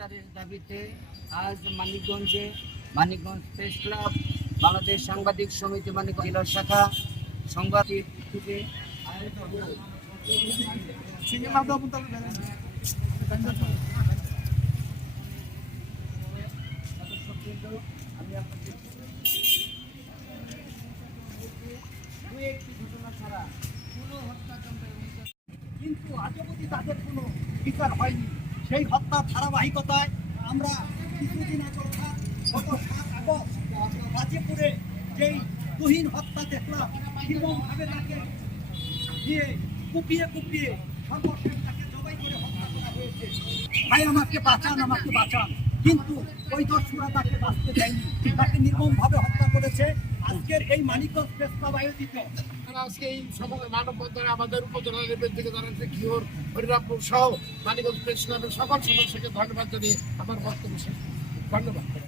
বিচারের দাবিতে আজ মানিকগঞ্জে মানিকগঞ্জ প্রেস ক্লাব বাংলাদেশ সাংবাদিক সমিতি মানিকগঞ্জ জেলা শাখা সাংবাদিক থেকে আমি আপনাদের দু একটি ঘটনা ছাড়া কোনো হত্যাকাণ্ড কিন্তু আজও অবধি তাদের কোনো বিচার হয়নি। সেই হত্যার ধারাবাহিকতায় আমরা কিছুদিন আগে গত সাত আগস্ট গাজীপুরে যেই তুহিন হত্যা দেখলাম, নির্মমভাবে তাকে দিয়ে কুপিয়ে কুপিয়ে সর্বশেষ তাকে জবাই করে হত্যা করা হয়েছে। ভাই, আমাকে বাঁচান আমাকে বাঁচান। কিন্তু ওই দর্শকরা তাকে বাঁচতে দেয়নি। তাকে নির্মমভাবে হত্যা করেছে। আজকের এই মানিকগঞ্জ প্রেস ক্লাব আয়োজিত আজকে এই সকল মানববন্ধনে আমাদের উপজেলা লেভেল থেকে জানাচ্ছে কিওর হরিরামপুর সহ মানিকগঞ্জ প্রেস ক্লাবের ধন্যবাদ জানিয়ে আমার বক্তব্য ধন্যবাদ।